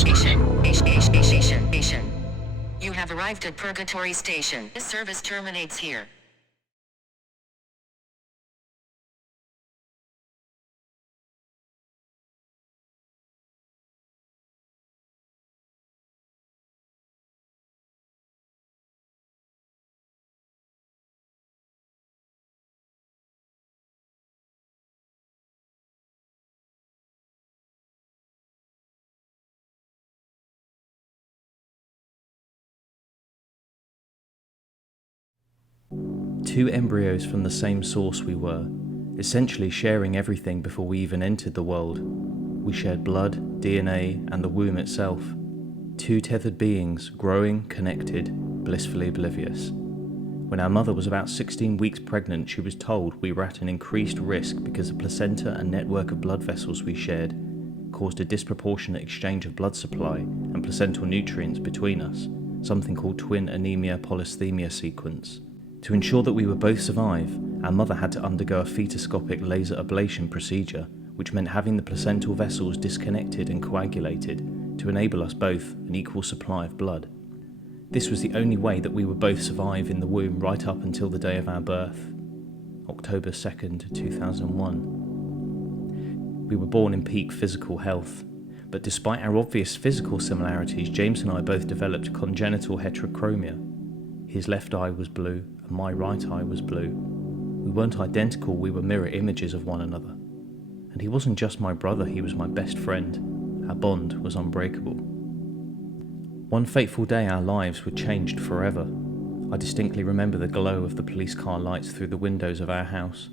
Station. You have arrived at Purgatory Station. This service terminates here. Two embryos from the same source we were, essentially sharing everything before we even entered the world. We shared blood, DNA, and the womb itself. Two tethered beings, growing, connected, blissfully oblivious. When our mother was about 16 weeks pregnant, she was told we were at an increased risk because the placenta and network of blood vessels we shared caused a disproportionate exchange of blood supply and placental nutrients between us, something called twin anemia polycythemia sequence. To ensure that we would both survive, our mother had to undergo a fetoscopic laser ablation procedure, which meant having the placental vessels disconnected and coagulated to enable us both an equal supply of blood. This was the only way that we would both survive in the womb right up until the day of our birth, October 2nd, 2001. We were born in peak physical health, but despite our obvious physical similarities, James and I both developed congenital heterochromia. His left eye was blue, and my right eye was blue. We weren't identical, we were mirror images of one another. And he wasn't just my brother, he was my best friend. Our bond was unbreakable. One fateful day our lives were changed forever. I distinctly remember the glow of the police car lights through the windows of our house.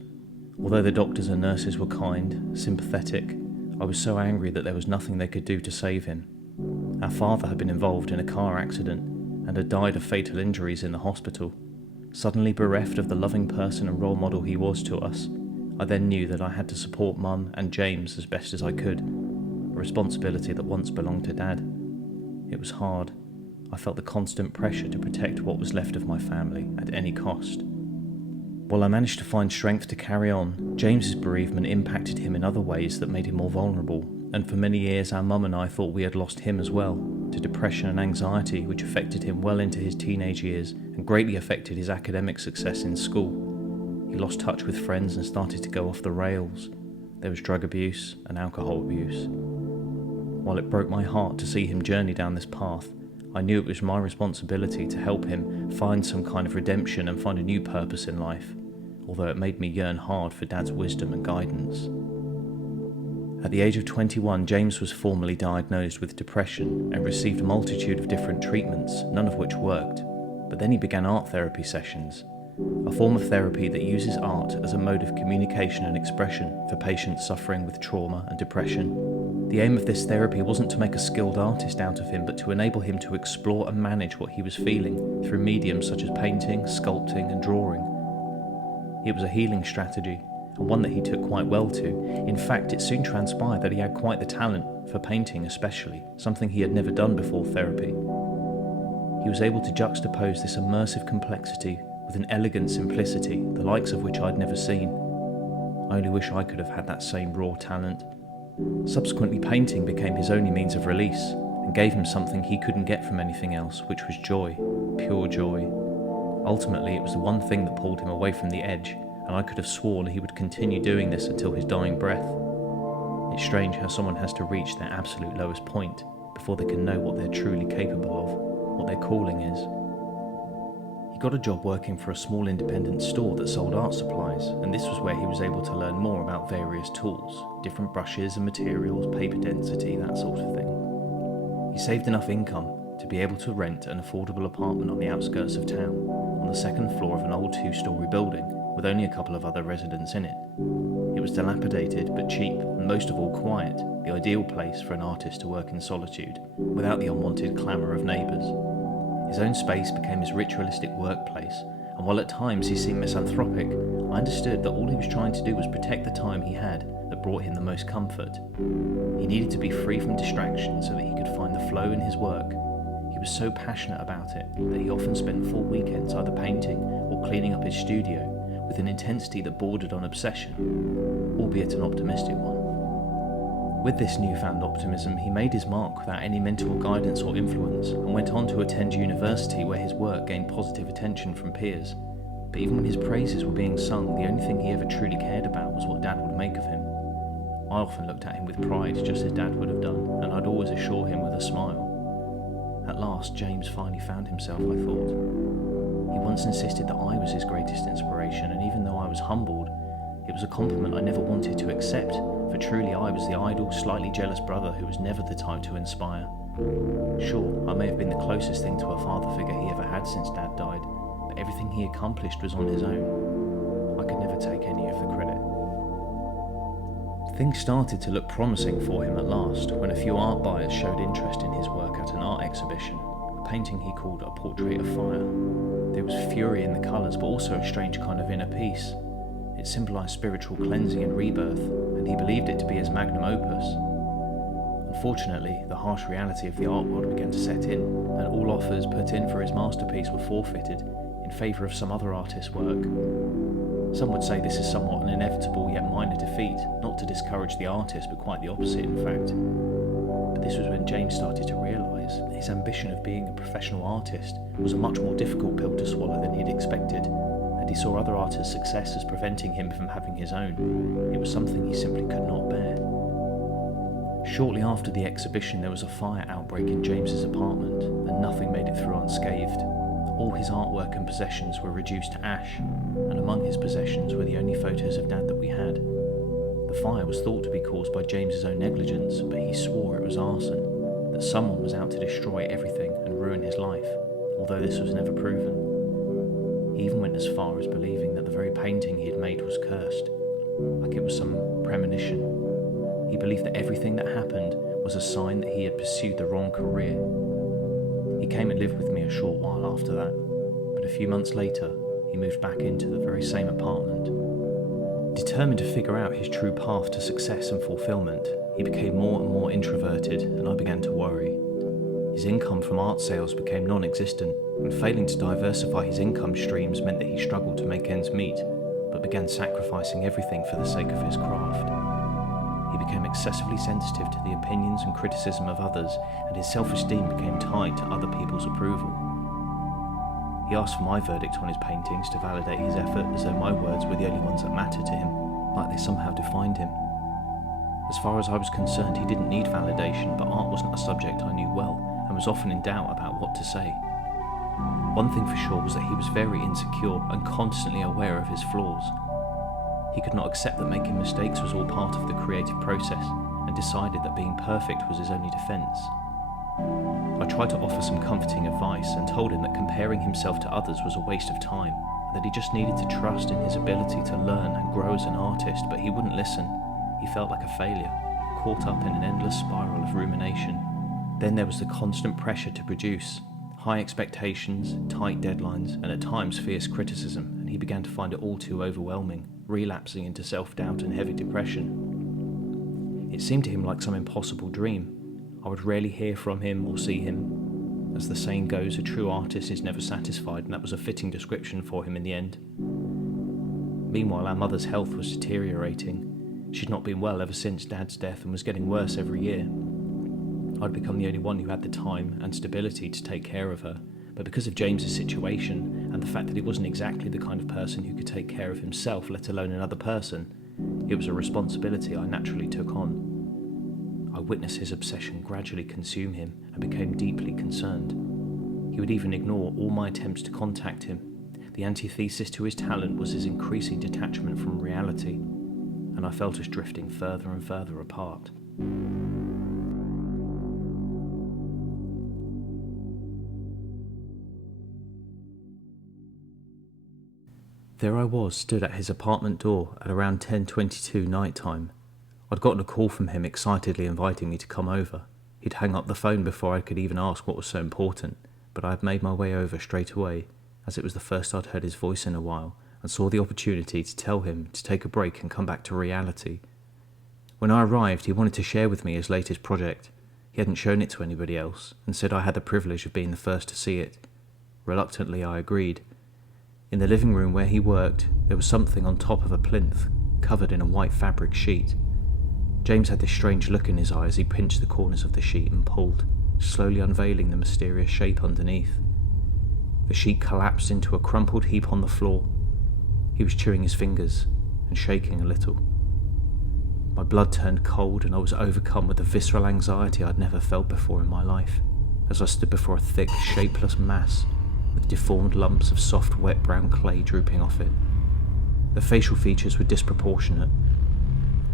Although the doctors and nurses were kind, sympathetic, I was so angry that there was nothing they could do to save him. Our father had been involved in a car accident and had died of fatal injuries in the hospital. Suddenly bereft of the loving person and role model he was to us, I then knew that I had to support Mum and James as best as I could, a responsibility that once belonged to Dad. It was hard. I felt the constant pressure to protect what was left of my family at any cost. While I managed to find strength to carry on, James's bereavement impacted him in other ways that made him more vulnerable, and for many years our mum and I thought we had lost him as well, to depression and anxiety which affected him well into his teenage years and greatly affected his academic success in school. He lost touch with friends and started to go off the rails. There was drug abuse and alcohol abuse. While it broke my heart to see him journey down this path, I knew it was my responsibility to help him find some kind of redemption and find a new purpose in life, although it made me yearn hard for Dad's wisdom and guidance. At the age of 21, James was formally diagnosed with depression and received a multitude of different treatments, none of which worked. But then he began art therapy sessions, a form of therapy that uses art as a mode of communication and expression for patients suffering with trauma and depression. The aim of this therapy wasn't to make a skilled artist out of him, but to enable him to explore and manage what he was feeling through mediums such as painting, sculpting, and drawing. It was a healing strategy, and one that he took quite well to. In fact, it soon transpired that he had quite the talent for painting especially, something he had never done before therapy. He was able to juxtapose this immersive complexity with an elegant simplicity, the likes of which I'd never seen. I only wish I could have had that same raw talent. Subsequently, painting became his only means of release, and gave him something he couldn't get from anything else, which was joy, pure joy. Ultimately, it was the one thing that pulled him away from the edge, and I could have sworn he would continue doing this until his dying breath. It's strange how someone has to reach their absolute lowest point before they can know what they're truly capable of, what their calling is. He got a job working for a small independent store that sold art supplies, and this was where he was able to learn more about various tools, different brushes and materials, paper density, that sort of thing. He saved enough income to be able to rent an affordable apartment on the outskirts of town, on the second floor of an old 2-story building, with only a couple of other residents in it. It was dilapidated but cheap, and most of all quiet, the ideal place for an artist to work in solitude, without the unwanted clamour of neighbours. His own space became his ritualistic workplace, and while at times he seemed misanthropic, I understood that all he was trying to do was protect the time he had that brought him the most comfort. He needed to be free from distraction so that he could find the flow in his work. He was so passionate about it that he often spent full weekends either painting or cleaning up his studio, with an intensity that bordered on obsession, albeit an optimistic one. With this newfound optimism, he made his mark without any mental guidance or influence and went on to attend university where his work gained positive attention from peers. But even when his praises were being sung, the only thing he ever truly cared about was what Dad would make of him. I often looked at him with pride, just as Dad would have done, and I'd always assure him with a smile. At last, James finally found himself, I thought. He once insisted that I was his greatest inspiration, and even though I was humbled, it was a compliment I never wanted to accept, for truly I was the idle, slightly jealous brother who was never the type to inspire. Sure, I may have been the closest thing to a father figure he ever had since Dad died, but everything he accomplished was on his own. I could never take any of the credit. Things started to look promising for him at last, when a few art buyers showed interest in his work at an art exhibition, a painting he called A Portrait of Fire. There was fury in the colours, but also a strange kind of inner peace. It symbolised spiritual cleansing and rebirth, and he believed it to be his magnum opus. Unfortunately, the harsh reality of the art world began to set in, and all offers put in for his masterpiece were forfeited in favour of some other artist's work. Some would say this is somewhat an inevitable yet minor defeat, not to discourage the artist, but quite the opposite in fact. But this was when James started to realise that his ambition of being a professional artist was a much more difficult pill to swallow than he'd expected, and he saw other artists' success as preventing him from having his own. It was something he simply could not bear. Shortly after the exhibition, there was a fire outbreak in James's apartment, and nothing made it through unscathed. All his artwork and possessions were reduced to ash, and among his possessions were the only photos of Dad that we had. The fire was thought to be caused by James's own negligence, but he swore it was arson, that someone was out to destroy everything and ruin his life, although this was never proven. He even went as far as believing that the very painting he had made was cursed, like it was some premonition. He believed that everything that happened was a sign that he had pursued the wrong career. He came and lived with me a short while after that, but a few months later, he moved back into the very same apartment. Determined to figure out his true path to success and fulfillment, he became more and more introverted, and I began to worry. His income from art sales became non-existent, and failing to diversify his income streams meant that he struggled to make ends meet, but began sacrificing everything for the sake of his craft. He became excessively sensitive to the opinions and criticism of others, and his self-esteem became tied to other people's approval. He asked for my verdict on his paintings to validate his effort, as though my words were the only ones that mattered to him, like they somehow defined him. As far as I was concerned, he didn't need validation, but art wasn't a subject I knew well, and was often in doubt about what to say. One thing for sure was that he was very insecure and constantly aware of his flaws. He could not accept that making mistakes was all part of the creative process, and decided that being perfect was his only defence. I tried to offer some comforting advice and told him that comparing himself to others was a waste of time, and that he just needed to trust in his ability to learn and grow as an artist, but he wouldn't listen. He felt like a failure, caught up in an endless spiral of rumination. Then there was the constant pressure to produce, high expectations, tight deadlines, and at times fierce criticism, and he began to find it all too overwhelming, relapsing into self-doubt and heavy depression. It seemed to him like some impossible dream. I would rarely hear from him or see him. As the saying goes, a true artist is never satisfied, and that was a fitting description for him in the end. Meanwhile, our mother's health was deteriorating. She'd not been well ever since Dad's death and was getting worse every year. I'd become the only one who had the time and stability to take care of her, but because of James's situation and the fact that he wasn't exactly the kind of person who could take care of himself, let alone another person, it was a responsibility I naturally took on. I witnessed his obsession gradually consume him and became deeply concerned. He would even ignore all my attempts to contact him. The antithesis to his talent was his increasing detachment from reality, and I felt us drifting further and further apart. There I was, stood at his apartment door at around 10:22 night time. I'd gotten a call from him excitedly inviting me to come over. He'd hung up the phone before I could even ask what was so important, but I had made my way over straight away, as it was the first I'd heard his voice in a while, and saw the opportunity to tell him to take a break and come back to reality. When I arrived, he wanted to share with me his latest project. He hadn't shown it to anybody else, and said I had the privilege of being the first to see it. Reluctantly, I agreed. In the living room where he worked, there was something on top of a plinth, covered in a white fabric sheet. James had this strange look in his eye as he pinched the corners of the sheet and pulled, slowly unveiling the mysterious shape underneath. The sheet collapsed into a crumpled heap on the floor. He was chewing his fingers and shaking a little. My blood turned cold and I was overcome with a visceral anxiety I'd never felt before in my life, as I stood before a thick, shapeless mass with deformed lumps of soft, wet brown clay drooping off it. The facial features were disproportionate.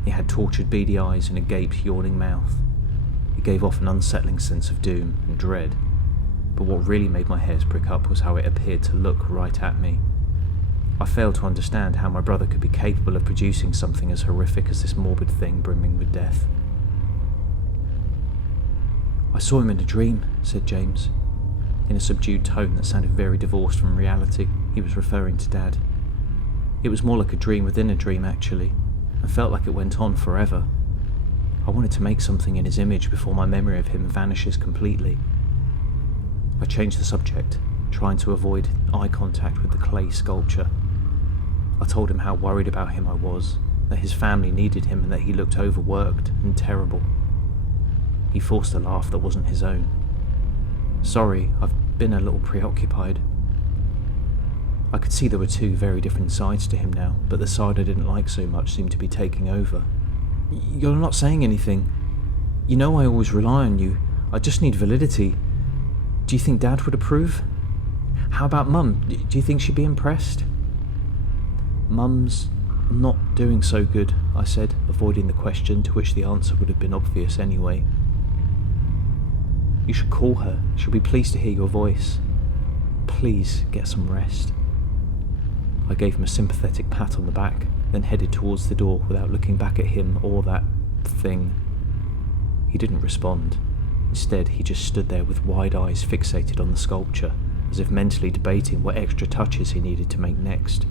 He had tortured, beady eyes and a gaped, yawning mouth. He gave off an unsettling sense of doom and dread, but what really made my hairs prick up was how it appeared to look right at me. I failed to understand how my brother could be capable of producing something as horrific as this morbid thing brimming with death. "I saw him in a dream," said James, in a subdued tone that sounded very divorced from reality. He was referring to Dad. It was more like a dream within a dream, actually, and felt like it went on forever. I wanted to make something in his image before my memory of him vanishes completely. I changed the subject, trying to avoid eye contact with the clay sculpture. I told him how worried about him I was, that his family needed him and that he looked overworked and terrible. He forced a laugh that wasn't his own. "Sorry, I've been a little preoccupied." I could see there were two very different sides to him now, but the side I didn't like so much seemed to be taking over. "You're not saying anything. You know I always rely on you. I just need validity. Do you think Dad would approve? How about Mum? Do you think she'd be impressed?" "Mum's not doing so good," I said, avoiding the question to which the answer would have been obvious anyway. "You should call her. She'll be pleased to hear your voice. Please get some rest." I gave him a sympathetic pat on the back, then headed towards the door without looking back at him or that thing. He didn't respond. Instead, he just stood there with wide eyes fixated on the sculpture, as if mentally debating what extra touches he needed to make next.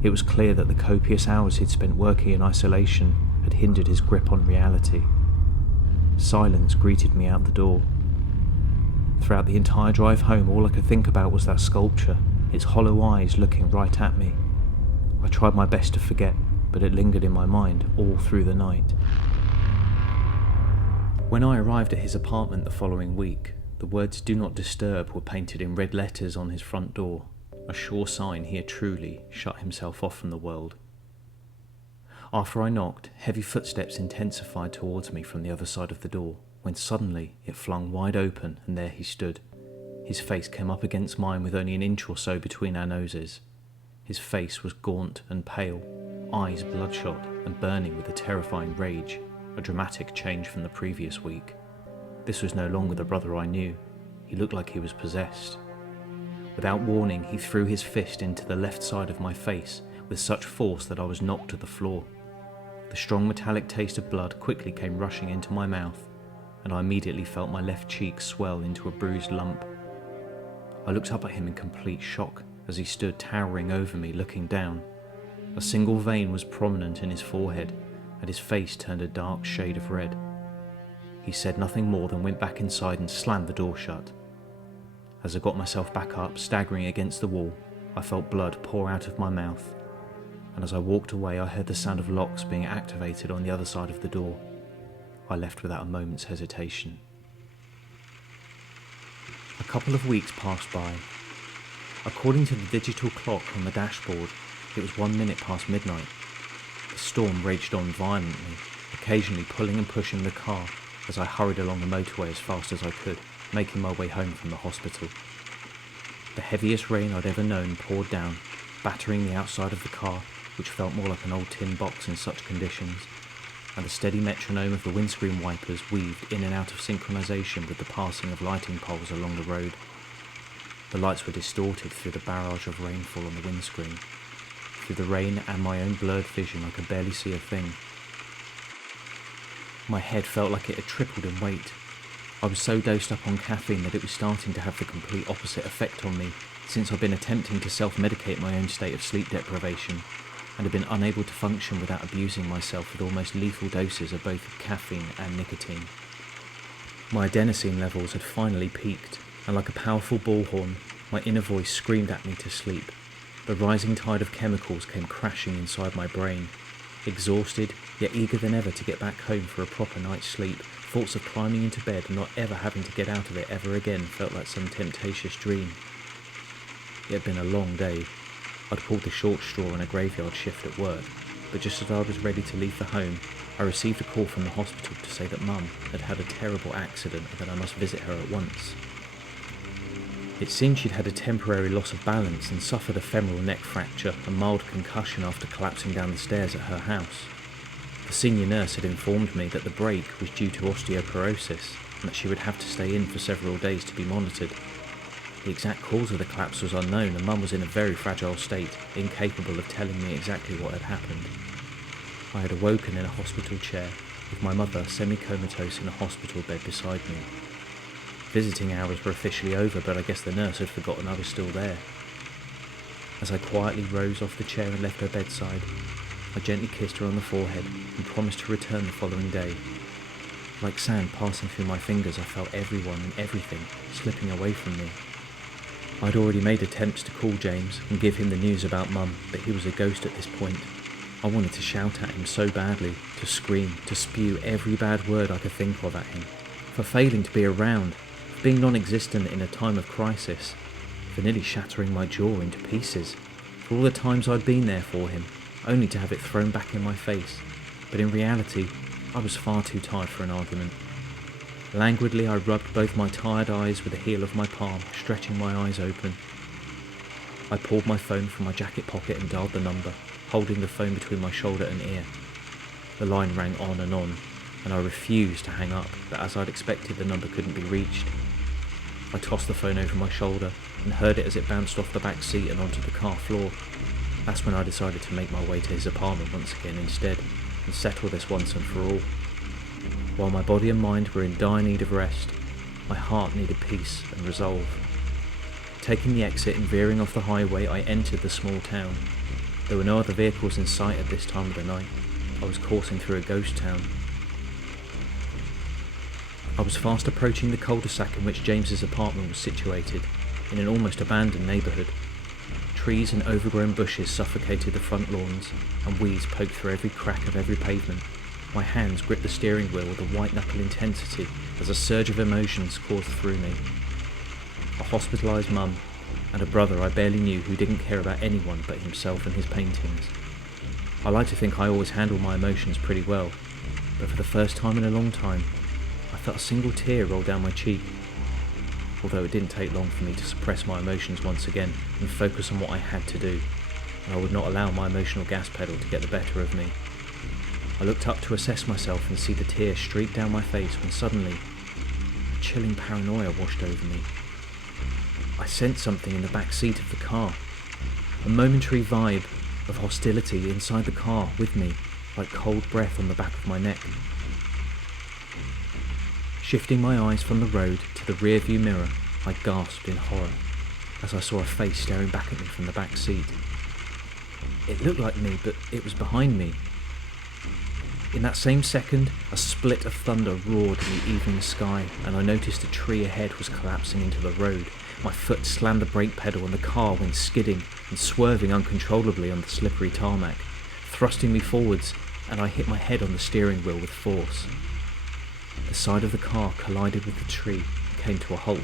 It was clear that the copious hours he'd spent working in isolation had hindered his grip on reality. Silence greeted me out the door. Throughout the entire drive home, all I could think about was that sculpture, its hollow eyes looking right at me. I tried my best to forget, but it lingered in my mind all through the night. When I arrived at his apartment the following week, the words "Do Not Disturb" were painted in red letters on his front door, a sure sign he had truly shut himself off from the world. After I knocked, heavy footsteps intensified towards me from the other side of the door, when suddenly it flung wide open and there he stood. His face came up against mine with only an inch or so between our noses. His face was gaunt and pale, eyes bloodshot and burning with a terrifying rage, a dramatic change from the previous week. This was no longer the brother I knew. He looked like he was possessed. Without warning, he threw his fist into the left side of my face with such force that I was knocked to the floor. The strong metallic taste of blood quickly came rushing into my mouth, and I immediately felt my left cheek swell into a bruised lump. I looked up at him in complete shock as he stood towering over me, looking down. A single vein was prominent in his forehead, and his face turned a dark shade of red. He said nothing more than went back inside and slammed the door shut. As I got myself back up, staggering against the wall, I felt blood pour out of my mouth, and as I walked away I heard the sound of locks being activated on the other side of the door. I left without a moment's hesitation. A couple of weeks passed by. According to the digital clock on the dashboard, it was 1 minute past midnight. The storm raged on violently, occasionally pulling and pushing the car as I hurried along the motorway as fast as I could, making my way home from the hospital. The heaviest rain I'd ever known poured down, battering the outside of the car, which felt more like an old tin box in such conditions, and the steady metronome of the windscreen wipers weaved in and out of synchronization with the passing of lighting poles along the road. The lights were distorted through the barrage of rainfall on the windscreen. Through the rain and my own blurred vision, I could barely see a thing. My head felt like it had tripled in weight. I was so dosed up on caffeine that it was starting to have the complete opposite effect on me, since I'd been attempting to self-medicate my own state of sleep deprivation, and had been unable to function without abusing myself with almost lethal doses of both caffeine and nicotine. My adenosine levels had finally peaked, and like a powerful bullhorn, my inner voice screamed at me to sleep. The rising tide of chemicals came crashing inside my brain. Exhausted, Yet eager than ever to get back home for a proper night's sleep, thoughts of climbing into bed and not ever having to get out of it ever again felt like some temptatious dream. It had been a long day. I'd pulled the short straw in a graveyard shift at work, but just as I was ready to leave the home, I received a call from the hospital to say that Mum had had a terrible accident and that I must visit her at once. It seemed she'd had a temporary loss of balance and suffered a femoral neck fracture and mild concussion after collapsing down the stairs at her house. The senior nurse had informed me that the break was due to osteoporosis and that she would have to stay in for several days to be monitored. The exact cause of the collapse was unknown and Mum was in a very fragile state, incapable of telling me exactly what had happened. I had awoken in a hospital chair, with my mother semi-comatose in a hospital bed beside me. Visiting hours were officially over, but I guess the nurse had forgotten I was still there. As I quietly rose off the chair and left her bedside, I gently kissed her on the forehead and promised to return the following day. Like sand passing through my fingers, I felt everyone and everything slipping away from me. I'd already made attempts to call James and give him the news about Mum, but he was a ghost at this point. I wanted to shout at him so badly, to scream, to spew every bad word I could think of at him, for failing to be around, for being non-existent in a time of crisis, for nearly shattering my jaw into pieces, for all the times I'd been there for him, only to have it thrown back in my face. But in reality, I was far too tired for an argument. Languidly, I rubbed both my tired eyes with the heel of my palm, stretching my eyes open. I pulled my phone from my jacket pocket and dialed the number, holding the phone between my shoulder and ear. The line rang on, and I refused to hang up, but as I'd expected, the number couldn't be reached. I tossed the phone over my shoulder and heard it as it bounced off the back seat and onto the car floor. That's when I decided to make my way to his apartment once again instead, and settle this once and for all. While my body and mind were in dire need of rest, my heart needed peace and resolve. Taking the exit and veering off the highway, I entered the small town. There were no other vehicles in sight at this time of the night. I was coursing through a ghost town. I was fast approaching the cul-de-sac in which James's apartment was situated, in an almost abandoned neighbourhood. Trees and overgrown bushes suffocated the front lawns, and weeds poked through every crack of every pavement. My hands gripped the steering wheel with a white-knuckle intensity as a surge of emotions coursed through me. A hospitalised mum, and a brother I barely knew who didn't care about anyone but himself and his paintings. I like to think I always handle my emotions pretty well, but for the first time in a long time, I felt a single tear roll down my cheek. Although it didn't take long for me to suppress my emotions once again and focus on what I had to do, and I would not allow my emotional gas pedal to get the better of me. I looked up to assess myself and see the tears streak down my face when suddenly a chilling paranoia washed over me. I sensed something in the back seat of the car, a momentary vibe of hostility inside the car with me, like cold breath on the back of my neck. Shifting my eyes from the road to the rear-view mirror, I gasped in horror as I saw a face staring back at me from the back seat. It looked like me, but it was behind me. In that same second, a split of thunder roared in the evening sky, and I noticed a tree ahead was collapsing into the road. My foot slammed the brake pedal and the car went skidding and swerving uncontrollably on the slippery tarmac, thrusting me forwards, and I hit my head on the steering wheel with force. The side of the car collided with the tree and came to a halt.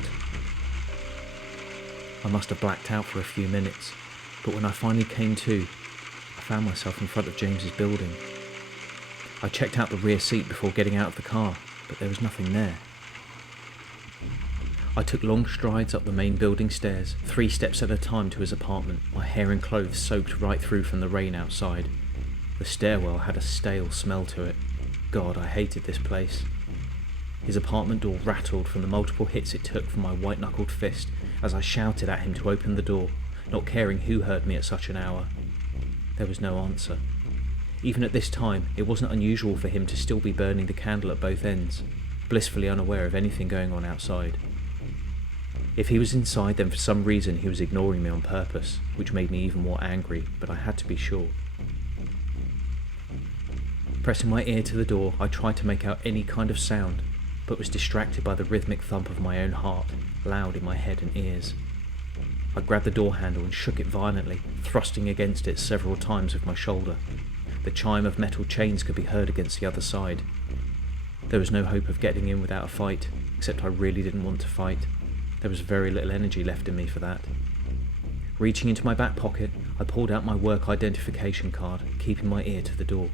I must have blacked out for a few minutes, but when I finally came to, I found myself in front of James's building. I checked out the rear seat before getting out of the car, but there was nothing there. I took long strides up the main building stairs, 3 steps at a time to his apartment, my hair and clothes soaked right through from the rain outside. The stairwell had a stale smell to it. God, I hated this place. His apartment door rattled from the multiple hits it took from my white-knuckled fist as I shouted at him to open the door, not caring who heard me at such an hour. There was no answer. Even at this time, it wasn't unusual for him to still be burning the candle at both ends, blissfully unaware of anything going on outside. If he was inside, then for some reason he was ignoring me on purpose, which made me even more angry, but I had to be sure. Pressing my ear to the door, I tried to make out any kind of sound, but was distracted by the rhythmic thump of my own heart, loud in my head and ears. I grabbed the door handle and shook it violently, thrusting against it several times with my shoulder. The chime of metal chains could be heard against the other side. There was no hope of getting in without a fight, except I really didn't want to fight. There was very little energy left in me for that. Reaching into my back pocket, I pulled out my work identification card, keeping my ear to the door.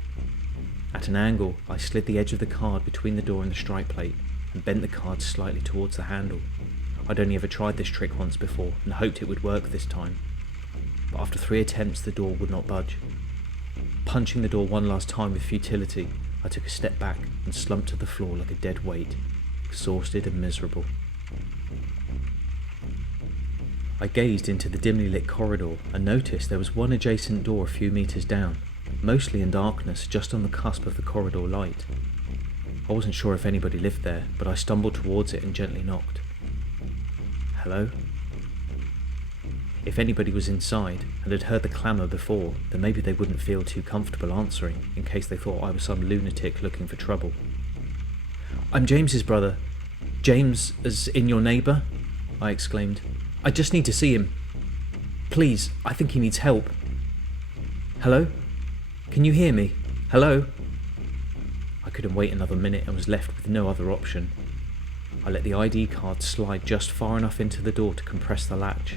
At an angle, I slid the edge of the card between the door and the strike plate, and bent the card slightly towards the handle. I'd only ever tried this trick once before, and hoped it would work this time. But after 3 attempts, the door would not budge. Punching the door one last time with futility, I took a step back and slumped to the floor like a dead weight, exhausted and miserable. I gazed into the dimly lit corridor and noticed there was one adjacent door a few meters down, mostly in darkness, just on the cusp of the corridor light. I wasn't sure if anybody lived there, but I stumbled towards it and gently knocked. Hello? If anybody was inside and had heard the clamour before, then maybe they wouldn't feel too comfortable answering in case they thought I was some lunatic looking for trouble. "I'm James's brother. James, as in your neighbour?" I exclaimed. "I just need to see him. Please, I think he needs help. Hello? Can you hear me? Hello?" I couldn't wait another minute and was left with no other option. I let the ID card slide just far enough into the door to compress the latch,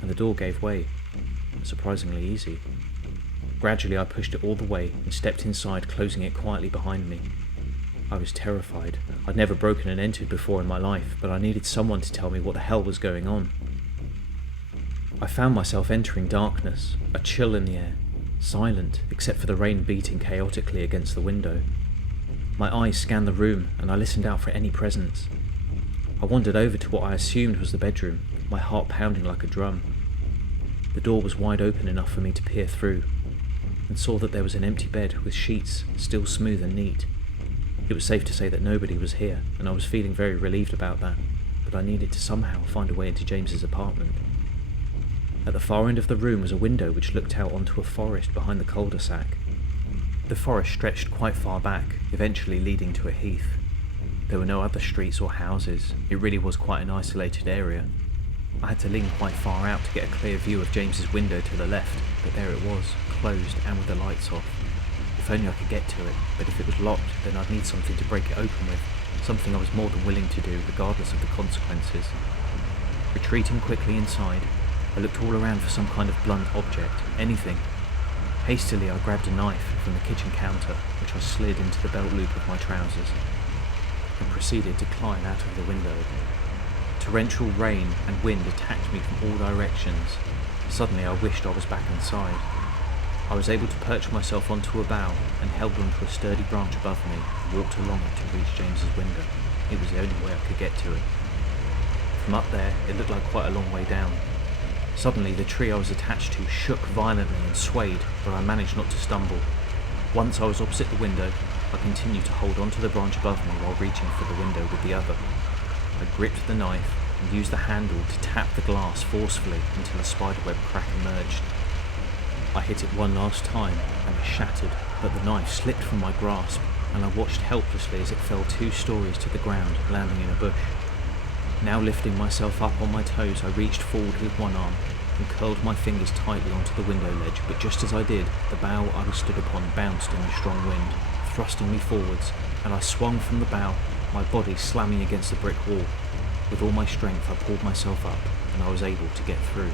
and the door gave way, surprisingly easy. Gradually I pushed it all the way and stepped inside, closing it quietly behind me. I was terrified. I'd never broken and entered before in my life, but I needed someone to tell me what the hell was going on. I found myself entering darkness, a chill in the air, silent except for the rain beating chaotically against the window. My eyes scanned the room and I listened out for any presence. I wandered over to what I assumed was the bedroom, my heart pounding like a drum. The door was wide open enough for me to peer through, and saw that there was an empty bed with sheets still smooth and neat. It was safe to say that nobody was here, and I was feeling very relieved about that, but I needed to somehow find a way into James's apartment. At the far end of the room was a window which looked out onto a forest behind the cul-de-sac. The forest stretched quite far back, eventually leading to a heath. There were no other streets or houses. It really was quite an isolated area. I had to lean quite far out to get a clear view of James's window to the left, but there it was, closed and with the lights off. If only I could get to it, but if it was locked, then I'd need something to break it open with, something I was more than willing to do, regardless of the consequences. Retreating quickly inside, I looked all around for some kind of blunt object, anything. Hastily I grabbed a knife from the kitchen counter, which I slid into the belt loop of my trousers, and proceeded to climb out of the window. Torrential rain and wind attacked me from all directions. Suddenly I wished I was back inside. I was able to perch myself onto a bough and held onto a sturdy branch above me and walked along it to reach James's window. It was the only way I could get to it. From up there, it looked like quite a long way down. Suddenly, the tree I was attached to shook violently and swayed, but I managed not to stumble. Once I was opposite the window, I continued to hold onto the branch above me while reaching for the window with the other. I gripped the knife and used the handle to tap the glass forcefully until a spiderweb crack emerged. I hit it one last time and it shattered, but the knife slipped from my grasp and I watched helplessly as it fell 2 stories to the ground, landing in a bush. Now lifting myself up on my toes, I reached forward with one arm and curled my fingers tightly onto the window ledge, but just as I did, the bough I was stood upon bounced in a strong wind, thrusting me forwards, and I swung from the bough, my body slamming against the brick wall. With all my strength I pulled myself up, and I was able to get through.